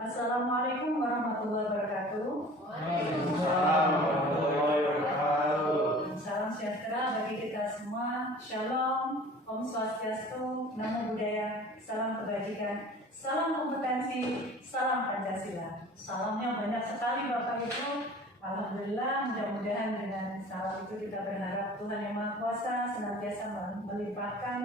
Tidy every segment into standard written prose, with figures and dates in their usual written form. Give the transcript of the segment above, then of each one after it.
Assalamualaikum warahmatullahi wabarakatuh. Waalaikumsalam warahmatullahi wabarakatuh. Salam sejahtera bagi kita semua. Shalom, Om Swastiastu, Namo Buddhaya, salam kebajikan, salam kompetensi, salam Pancasila. Salamnya banyak sekali Bapak Ibu. Alhamdulillah, mudah-mudahan dengan salam itu kita berharap Tuhan Yang Maha Kuasa senantiasa melimpahkan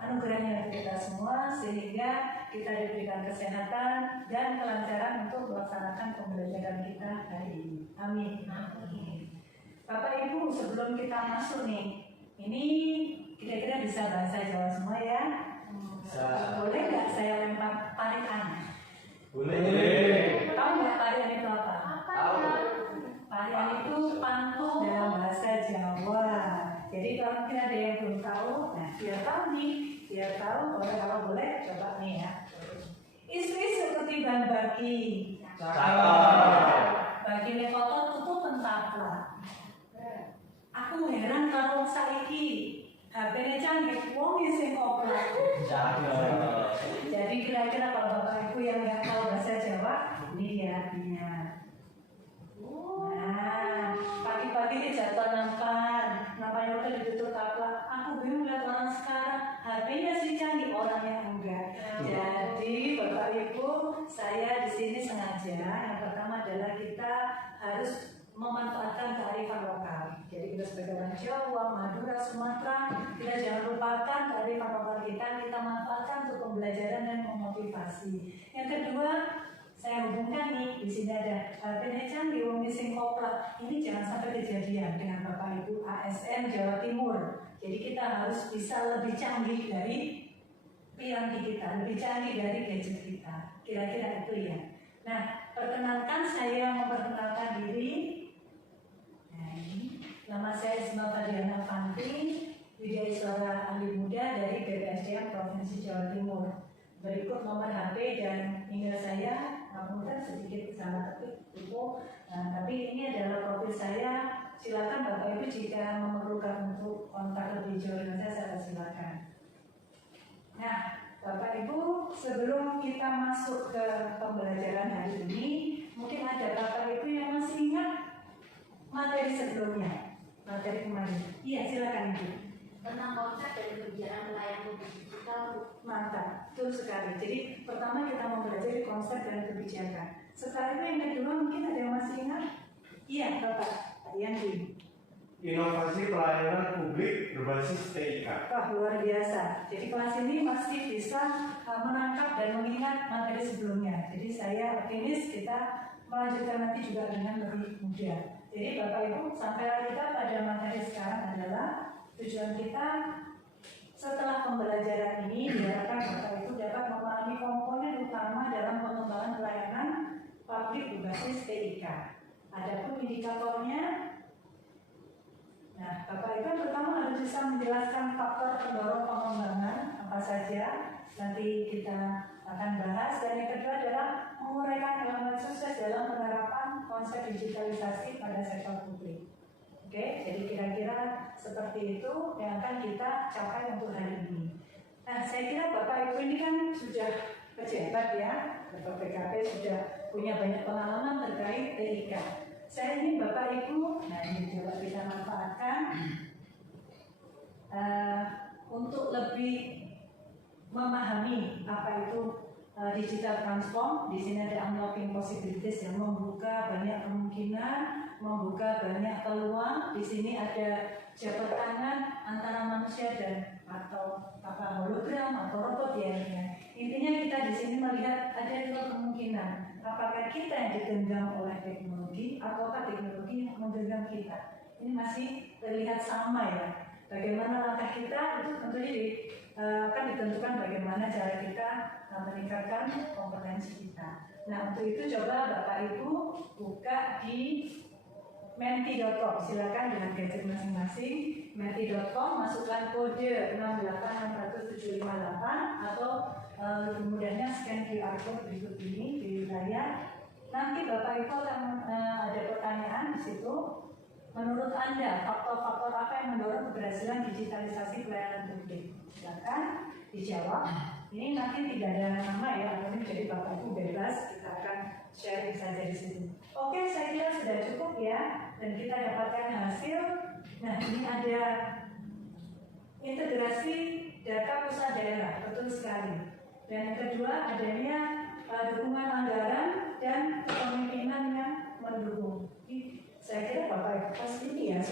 anugerahnya untuk kita semua sehingga kita diberikan kesehatan dan kelancaran untuk melaksanakan pembelajaran kita hari ini. Amin. Bapak Ibu, sebelum kita masuk nih, ini kira-kira bisa bahasa Jawa semua ya? Bisa. Boleh nggak saya lempar parian? Boleh. Tahu nggak parian itu apa? Tahu. Parian itu pantun dalam bahasa Jawa. Jadi kalau mungkin ada yang belum tahu, nah biar tahu nih, biar tahu kalau boleh coba nih ya. Istri ketiban bagi, bagi nekotot tutup pentaplah. Aku heran karo saiki, HP-ne canggih, wong sing koplak. Jadi kira-kira kalau Bapak Ibu yang nggak tahu bahasa Jawa, ini dia artinya. Nah, pagi-pagi jatuh nampaknya udah ditutup taplak. Aku bingung lihat orang sekarang, HP-nya sih canggih, orangnya enggak. Jadi Bapak Ibu, saya di sini sengaja. Yang pertama adalah kita harus memanfaatkan kearifan lokal. Jadi kita sebagai orang Jawa, Madura, Sumatera, kita jangan lupakan kearifan lokal kita manfaatkan untuk pembelajaran dan memotivasi. Yang kedua, saya hubungkan nih, di sini ada HP-nya canggih, wong sing koplak. Ini jangan sampai kejadian dengan Bapak Ibu ASN Jawa Timur. Jadi kita harus bisa lebih canggih dari piranti kita, lebih canggih dari gadget kita. Kira-kira itu ya. Nah, perkenalkan saya memperkenalkan diri. Nah, ini nama saya Isma Fadiana Fanti, Widyaswara Ahli Muda dari BPSDM Provinsi Jawa Timur. Berikut nomor HP dan email saya. Mungkin sedikit salah ketik itu, tapi ini adalah profil saya. Silakan Bapak Ibu jika memerlukan untuk kontak lebih jauh dengan saya silakan. Nah, Bapak Ibu, sebelum kita masuk ke pembelajaran hari ini, mungkin ada Bapak Ibu yang masih ingat materi sebelumnya, materi kemarin. Iya, silakan Ibu. Tentang konsep dan kebijakan pelayanan publik digital. Mantap, betul sekali. Jadi pertama kita mau belajar konsep dan kebijakan. Setelah itu yang kedua mungkin ada yang masih ingat? Iya, Bapak Yandi. Inovasi pelayanan publik berbasis TIK. Wah, luar biasa. Jadi kelas ini masih bisa menangkap dan mengingat materi sebelumnya. Jadi saya optimis kita melanjutkan nanti juga dengan lebih mudah. Jadi Bapak Ibu, sampai kita pada materi sekarang adalah tujuan kita setelah pembelajaran ini diharapkan Bapak Ibu dapat memahami komponen utama dalam pengembangan pelayanan publik berbasis TIK. Adapun indikatornya, nah Bapak Ibu pertama harus bisa menjelaskan faktor pendorong pengembangan apa saja. Nanti kita akan bahas. Dan yang kedua adalah menguraikan elemen sukses dalam penerapan konsep digitalisasi pada sektor publik. Oke, jadi kira-kira seperti itu yang akan kita capai untuk hari ini. Nah, saya kira Bapak Ibu ini kan sudah pejabat ya, Bapak PKP sudah punya banyak pengalaman terkait TIK. Saya ingin Bapak Ibu, nah ini coba kita manfaatkan untuk lebih memahami apa itu digital transform. Di sini ada unlocking possibilities yang membuka banyak kemungkinan, membuka banyak peluang. Di sini ada jabat tangan antara manusia dan atau hologram atau robot ya. Intinya kita di sini melihat ada dua kemungkinan. Apakah kita yang digenggam oleh teknologi ataukah teknologi yang menggenggam kita? Ini masih terlihat sama ya. Bagaimana langkah kita itu tentunya akan ditentukan bagaimana cara kita meningkatkan kompetensi kita. Nah, untuk itu coba Bapak Ibu buka di menti.com. Silakan dengan gadget masing-masing. Menti.com, masukkan kode 6860758 atau lebih mudahnya scan QR code berikut ini di layar. Nanti Bapak Ibu akan ada pertanyaan di situ. Menurut Anda, faktor-faktor apa yang mendorong keberhasilan digitalisasi pelayanan publik? Silakan dijawab. Ini nanti tidak ada nama ya, ini jadi Bapak Ibu bebas, kita akan sharing saja di sini. Oke, saya kira sudah cukup ya, dan kita dapatkan hasil. Nah, ini ada integrasi data pusat daerah, betul sekali. Dan yang kedua, adanya dukungan anggaran dan kepemimpinan yang mendukung. Saya kira Bapak Ibu pasti ini ya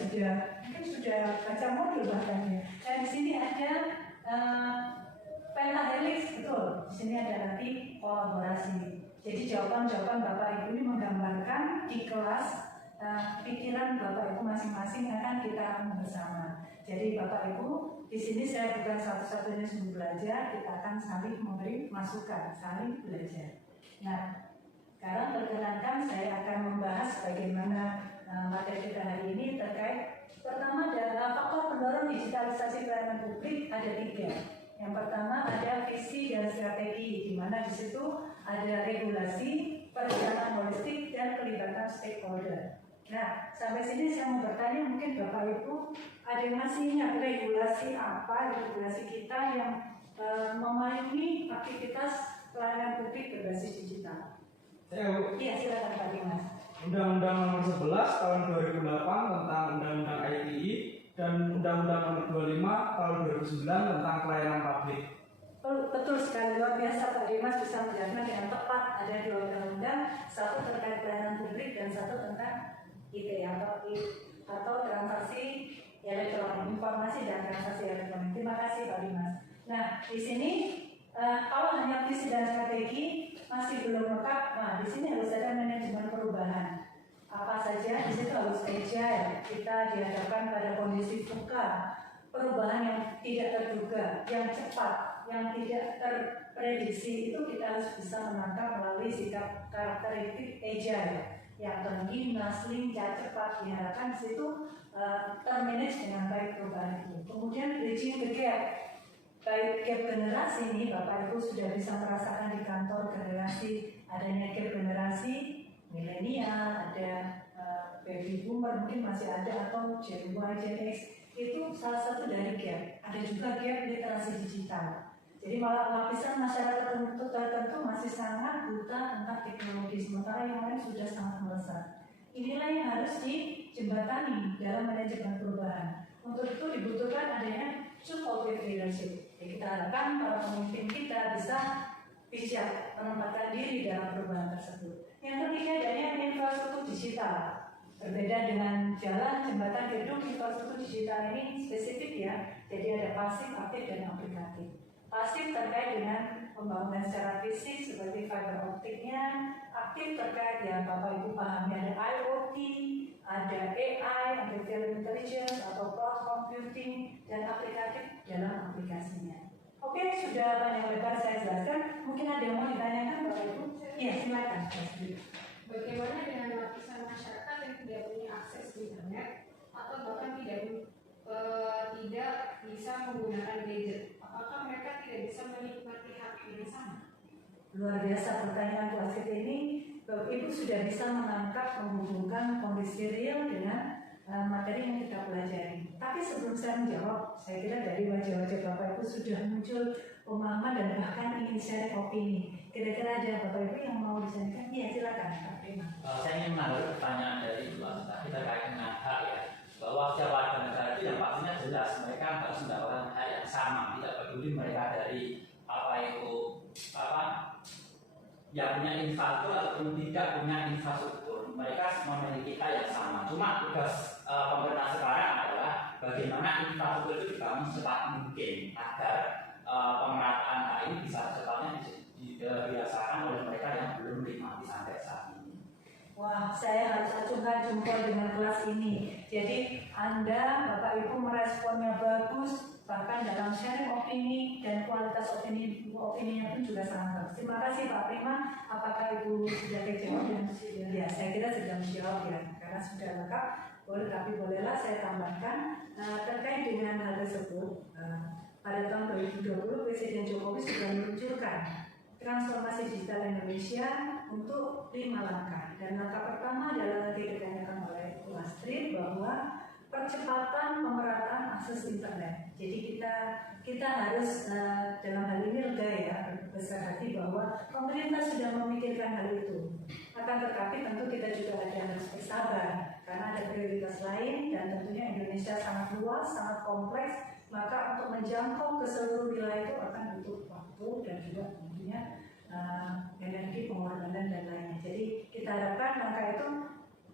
mungkin sudah baca modul bahkan ya. Dan di sini ada pentahelix, betul. Di sini ada nanti kolaborasi. Jadi jawaban-jawaban Bapak Ibu ini menggambarkan di kelas pikiran Bapak Ibu masing-masing akan kita bersama. Jadi Bapak Ibu, di sini saya bukan satu-satunya sumber belajar, kita akan saling memberi masukan, saling belajar. Nah, sekarang perkenankan saya akan membahas bagaimana materi kita hari ini terkait pertama adalah faktor pendorong digitalisasi pelayanan publik ada 3. Yang pertama ada visi dan strategi, di mana di situ ada regulasi, perencanaan holistik dan pelibatan stakeholder. Nah, sampai sini saya mau bertanya, mungkin Bapak Ibu ada yang masih ingat regulasi apa, regulasi kita yang memayungi aktivitas pelayanan publik berbasis digital? Iya, silakan Pak Dimas. Undang-Undang Nomor 11 Tahun 2008 tentang Undang-Undang ITE dan Undang-Undang Nomor 25 Tahun 2009 tentang pelayanan publik. Betul sekali, luar biasa Pak Dimas bisa menjelaskan dengan tepat. Ada 2 undang-undang, satu terkait pelayanan publik dan satu tentang ITE atau transaksi elektronik, informasi dan transaksi elektronik. Terima kasih Pak Dimas. Nah, di sini kalau hanya visi dan strategi masih belum lengkap. Nah, di sini harus ada manajemen perubahan. Apa saja di situ harus agile. Kita dihadapkan pada kondisi VUCA, perubahan yang tidak terduga, yang cepat, yang tidak terprediksi, itu kita harus bisa menangkap melalui sikap karakteristik agile yang tinggi, nasling, cepat. Diharapkan di situ termanage dengan baik perubahan itu. Kemudian bridging the gap. Baik gap generasi ini, Bapak Ibu sudah bisa merasakan di kantor generasi, adanya gap generasi milenial, ada baby boomer mungkin masih ada, atau Gen Y, Gen X, itu salah satu dari gap. Ada juga gap literasi digital. Jadi malah lapisan masyarakat tertentu masih sangat buta tentang teknologi, sementara yang lain sudah sangat melesat. Inilah yang harus dijembatani dalam manajemen perubahan. Untuk itu dibutuhkan adanya supportive leadership. Jadi kita harapkan para pemimpin kita bisa menempatkan diri dalam perubahan tersebut. Yang ketiga adanya infrastruktur digital. Berbeda dengan jalan, jembatan, gedung, infrastruktur digital ini spesifik ya. Jadi ada pasif, aktif, dan aplikatif. Pasif terkait dengan pembangunan secara fisik seperti fiber optiknya, aktif terkait ya Bapak Ibu pahami ada IoT, ada AI, artificial intelligence atau cloud computing, dan aplikatif dalam aplikasinya. Oke, sudah banyak lebar saya jelaskan. Mungkin ada yang mau ditanyakan Bapak Ibu? Iya, silakan. Bagaimana dengan lapisan masyarakat yang tidak punya akses internet atau bahkan tidak bisa menggunakan gadget? Apakah mereka tidak bisa menikmati hak yang sama? Luar biasa pertanyaan wasit ini. Bapak Ibu sudah bisa menangkap, menghubungkan kondisi real dengan materi yang kita pelajari. Tapi sebelum saya menjawab, saya kira dari wajah-wajah Bapak Ibu sudah muncul pemahaman dan bahkan ingin share opini. Kira-kira ada Bapak Ibu yang mau disampaikan? Iya, silakan Pak Prima. Saya ingin menanggapi pertanyaan dari Ibu tadi terkait dengan hak ya, bahwa setiap warga negara itu yang pastinya jelas mereka harus mendapatkan hak yang sama, tidak peduli mereka dari yang punya infrastruktur ataupun tidak punya infrastruktur, mereka semua memiliki hak yang sama. Cuma tugas pemerintah sekarang adalah bagaimana infrastruktur itu dibangun secepat mungkin agar pemerataan hak ini bisa secepatnya dirasakan oleh mereka yang belum menikmati sampai saat ini. Wah, saya harus acungkan jempol dengan kelas ini. Jadi Anda, Bapak Ibu meresponnya bagus, bahkan dalam sharing opini dan kualitas opininya pun juga sangat bagus. Terima kasih Pak Prima. Apakah Ibu sudah kejawab? Ya, saya kira sudah menjawab ya, karena sudah lengkap. Tapi bolehlah saya tambahkan terkait dengan hal tersebut. Pada tahun 2020 Presiden Jokowi sudah meluncurkan transformasi digital Indonesia untuk 5 langkah. Dan langkah pertama adalah nanti ditanyakan oleh Bu Astrid bahwa percepatan pemerataan akses internet. Jadi kita harus dalam hal ini lega ya, besar hati bahwa pemerintah sudah memikirkan hal itu. Akan tetapi tentu kita juga harus bersabar karena ada prioritas lain dan tentunya Indonesia sangat luas, sangat kompleks, maka untuk menjangkau ke seluruh wilayah itu akan butuh waktu dan juga tentunya energi, pengorbanan dan lainnya. Jadi kita harapkan langkah itu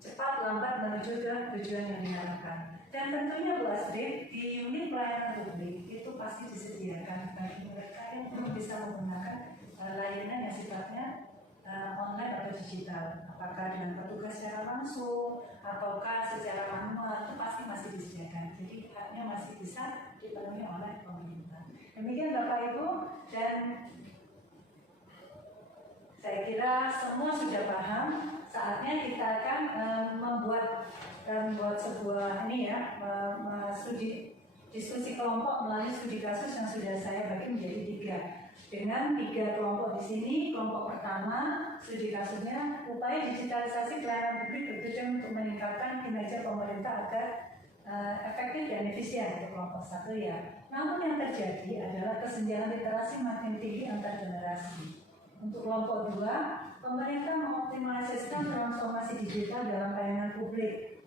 cepat lambat menuju ke tujuan yang diharapkan. Dan tentunya Bu Astrid, di unit pelayanan publik itu pasti disediakan bagi mereka yang belum bisa menggunakan layanan yang sifatnya online atau digital. Apakah dengan petugas secara langsung ataukah secara manual, itu pasti masih disediakan. Jadi haknya masih bisa dipenuhi oleh pemerintah. Demikian Bapak Ibu, dan saya kira semua sudah paham. Saatnya kita akan membuat sebuah studi diskusi kelompok melalui studi kasus yang sudah saya bagi menjadi 3. Dengan 3 kelompok di sini. Kelompok pertama, studi kasusnya upaya digitalisasi pelayanan publik bertujuan untuk meningkatkan kinerja pemerintah agar efektif dan efisien. Itu kelompok 1 ya. Namun yang terjadi adalah kesenjangan literasi makin tinggi antar generasi. Untuk kelompok 2, pemerintah mengoptimalisasikan transformasi digital dalam pelayanan publik.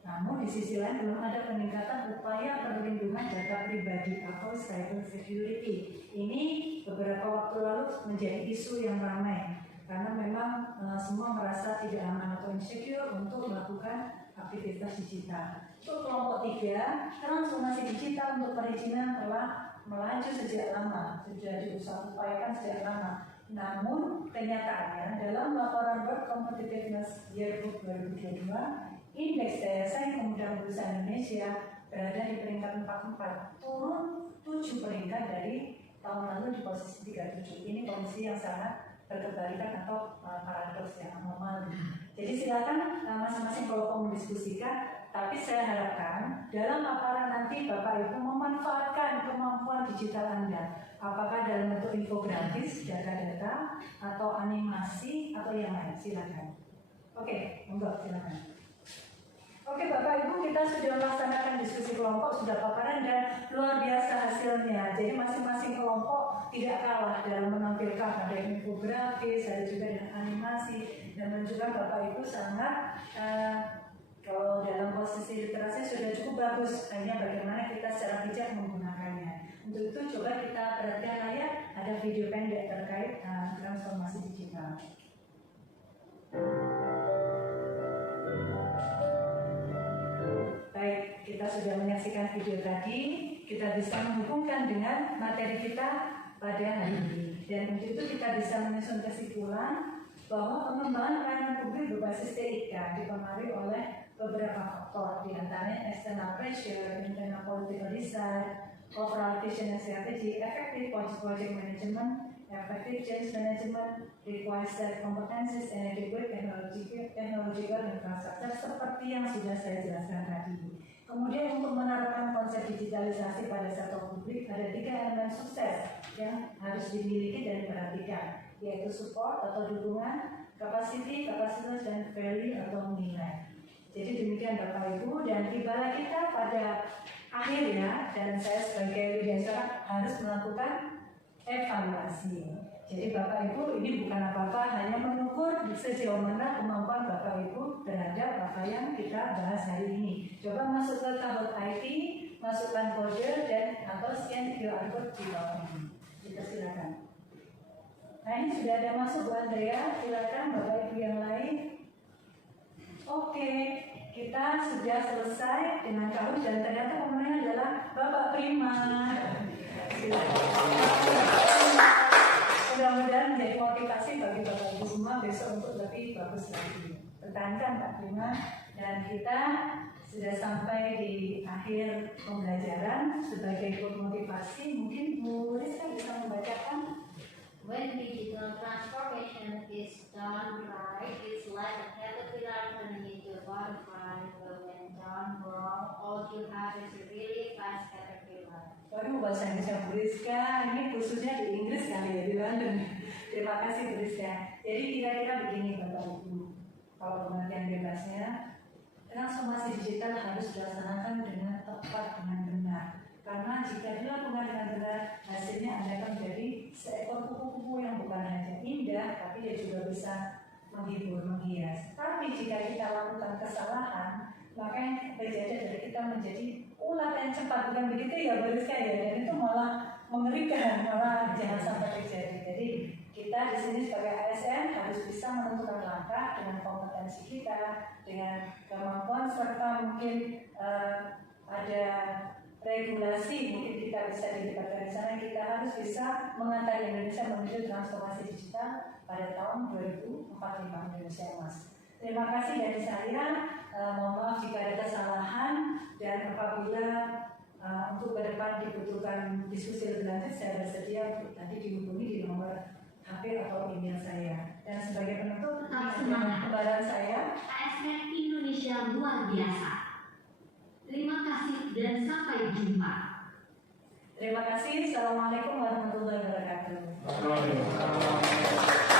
Namun di sisi lain belum ada peningkatan upaya perlindungan data pribadi atau cyber security. Ini beberapa waktu lalu menjadi isu yang ramai karena memang semua merasa tidak aman atau insecure untuk melakukan aktivitas digital. Untuk kelompok 3, transformasi digital untuk perizinan telah melaju sejak lama, sudah diupayakan sejak lama. Namun kenyataannya dalam laporan World Competitiveness Yearbook 2022, indeks daya saing pemuda berusaha Indonesia berada di peringkat 44, turun 7 peringkat dari tahun lalu di posisi 37. Ini kondisi yang sangat berkebalikan atau paradoks yang anomali. Jadi silakan masing-masing kelompok mendiskusikan, tapi saya harapkan dalam paparan nanti Bapak Ibu memanfaatkan kemampuan digital Anda. Apakah dalam bentuk infografis, data-data, atau animasi, atau yang lain, silakan. Oke, monggo silakan. Oke Bapak Ibu, kita sudah melaksanakan diskusi kelompok, sudah paparan dan luar biasa hasilnya. Jadi masing-masing kelompok tidak kalah dalam menampilkan ada infografis, ada juga dengan animasi, dan menunjukkan Bapak Ibu sangat kalau dalam posisi literasi sudah cukup bagus. Hanya bagaimana kita secara bijak menggunakannya. Untuk itu coba kita perhatikan layar, ada video pendek terkait transformasi digital. Baik, kita sudah menyaksikan video tadi, kita bisa menghubungkan dengan materi kita pada hari ini. Dan untuk itu kita bisa menyusun kesimpulan bahwa pengembangan pelayanan publik berbasis TIK dipengaruhi oleh beberapa faktor, di antaranya external pressure, internal political desire, overall vision and strategy, effective project management, effective change management, requires set competencies and adequate technological infrastructure seperti yang sudah saya jelaskan tadi. Kemudian untuk menerapkan konsep digitalisasi pada sektor publik ada 3 elemen sukses yang harus dimiliki dan diperhatikan, yaitu support atau dukungan, capacity, kapasitas, dan value atau nilai. Jadi demikian Bapak Ibu, dan tibalah kita pada akhirnya, dan saya sebagai widyaswara harus melakukan evaluasi. Jadi Bapak Ibu ini bukan apa-apa, hanya mengukur sejauh mana kemampuan Bapak Ibu terhadap apa yang kita bahas hari ini. Coba masuk ke tablet IT, masukkan kode dan atau scan QR code di bawah ini. Kita silakan. Nah ini sudah ada masuk Bu Andrea, silakan Bapak Ibu yang lain. Oke, kita sudah selesai dengan kamu dan ternyata pemenangnya adalah Bapak Prima. Mudah-mudahan menjadi motivasi bagi Bapak Ibu semua besok untuk lebih bagus lagi. Pertahankan Pak Prima, dan kita sudah sampai di akhir pembelajaran. Sebagai motivasi, mungkin Bu Rizka bisa membacakan. When digital transformation is done right, it's like a caterpillar turning into a butterfly, but when done wrong, all you have is a really fast caterpillar. Waduh, bahasa Indonesia Bu Rizka, ini khususnya di Inggris kali ya, di London. Terima kasih Bu Rizka. Jadi kira-kira begini Bapak Ibu, kalau pengertian bebasnya, transformasi digital harus dilaksanakan dengan tepat, dengan benar. Karena jika dilakukan dengan benar, hasilnya Anda akan menjadi seekor kupu-kupu yang bukan hanya indah, tapi dia juga bisa menghibur, menghias. Tapi jika kita lakukan kesalahan, maka yang terjadi adalah kita menjadi ulat yang cepat, bukan begitu ya Bariska ya? Dan itu malah mengerikan, malah jangan sampai terjadi. Jadi kita di sini sebagai ASN harus bisa menentukan langkah dengan kompetensi kita, dengan kemampuan serta mungkin ada regulasi, mungkin kita bisa dilibatkan di sana. Kita harus bisa mengantar Indonesia menuju transformasi digital pada tahun 2045 Indonesia Emas. Terima kasih dari saya. Mohon maaf jika ada kesalahan, dan apabila untuk ke depan dibutuhkan diskusi lebih lanjut, saya bersedia untuk nanti dihubungi di nomor HP atau email saya. Dan sebagai penutup, Tetap semangat. kembaran saya, ASN Indonesia luar biasa. Terima kasih dan sampai jumpa. terima kasih. Assalamualaikum warahmatullahi wabarakatuh. Waalaikumsalam.